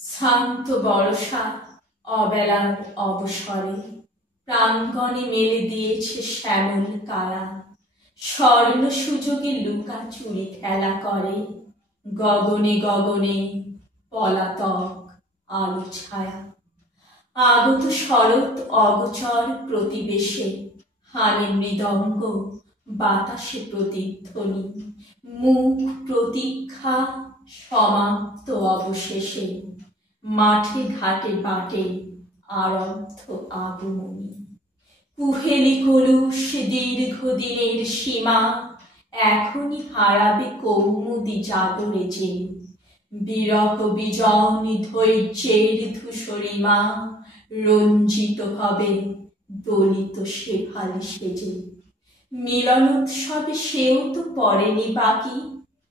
শান্ত বর্ষা অবেলার অবসরে প্রাঙ্গণে মেলে দিয়েছে শ্যামল কায়া। স্বর্ণ সুযোগে লুকা চুরি খেলা করে, গগনে গগনে পলাতক আলো ছায়া। আগত শরৎ অগোচর প্রতিবেশে, হানে মৃদঙ্গ বাতাসে প্রতিধ্বনি। মুখ প্রতীক্ষা সমাপ্ত অবশেষে, মাঠে ঘাটে বাটে আরব্ধ আগমনী। কুহেলি কলুষ দীর্ঘদিনের সীমা, এখনই হারাবে কৌমুদী জাগরে যে। বিরহ বিজন ধৈর্যের ধূসরিমা, রঞ্জিত হবে দলিত শেফালি সেজে। মিলন উৎসবে সেও তো পড়েনি বাকি,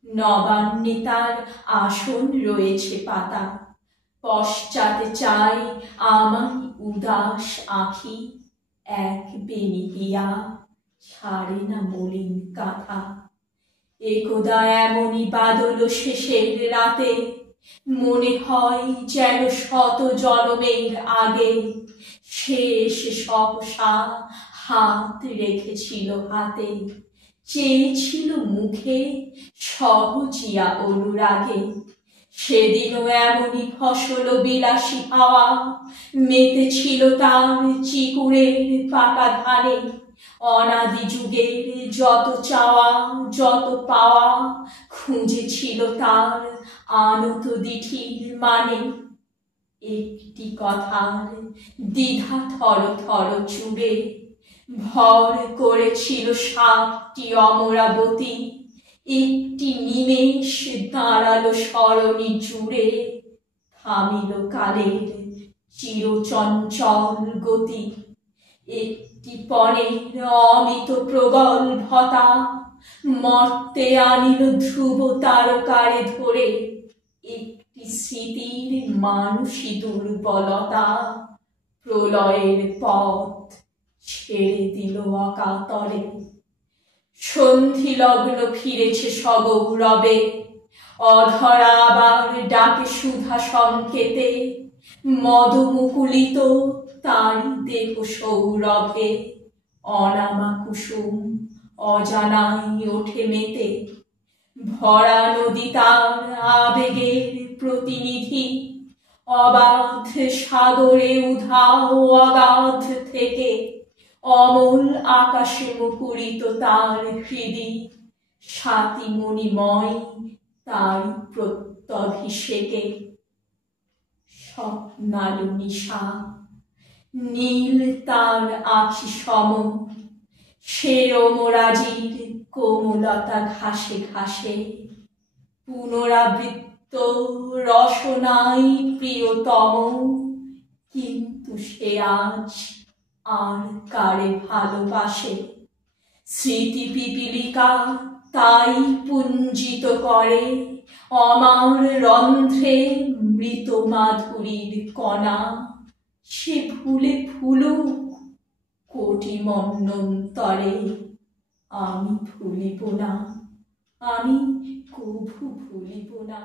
নবান্নে তার আসন রয়েছে পাতা। পশ্চাতে চাই আমায় উদাস আঁখি, এক বেনি হিয়া ছাড়ে না মলিন কাঁথা। একদা এমনই বাদল শেষের রাতে, মনে হয় যেন শত জনমের আগে। শেষ সহসা হাত রেখেছিল হাতে, চেয়েছিল মুখে সহজিয়া অনুরাগে। সেদিনও এমনই ফসল বিলাসী হাওয়া, মেতেছিল তার চিকুরের পাকা ধানে। অনাদি যুগের যত চাওয়া যত পাওয়া, খুঁজেছিল তার আনত দিঠির মানে। একটি কথার দ্বিধা থর থর চুড়ে, ভর করেছিল সাতটি অমরাবতী। একটি নিমেষ দাঁড়ালো সরণি জুড়ে, থামিল কালের চিরচঞ্চল গতি। একটি পণের অমিত প্রগল্ভতা, মর্তে আনিল ধ্রুব তারকারে ধরে। একটি স্মৃতির মানসী দুর্বলতা, প্রলয়ের পথ ছেড়ে দিল অকাতরে। সন্ধি লগ্ন ফিরেছে সগৌরবে, অধরা আবার ডাকে সুধা সংকেতে। মদমুকুলিত তারি দেহ সৌরভে, অনামা কুসুম অজানাই ওঠে মেতে। ভরা নদী তার আবেগের প্রতিনিধি, অবাধ সাগরে উধাও অগাধ থেকে। অমল আকাশে মুকুরিত তার হৃদি, স্বাতি মণিময় তার প্রত্যভিষেকে। স্বপ্নালু নিশা নীল তার আখি সম, সে অমরাজির কোমলতা ঘাসে ঘাসে। পুনরাবৃত্ত রসনাই প্রিয়তম, কিন্তু সে আজ আর কারে ভালোবাসে। স্মৃতি পিপীলিকা তাই পুঞ্জিত করে, অমার রন্ধ্রে মৃত মাধুরীর কণা। সে ভুলে ভুলুক কোটি মন্বন্তরে, আমি ভুলিব না, আমি কভু ভুলিব না।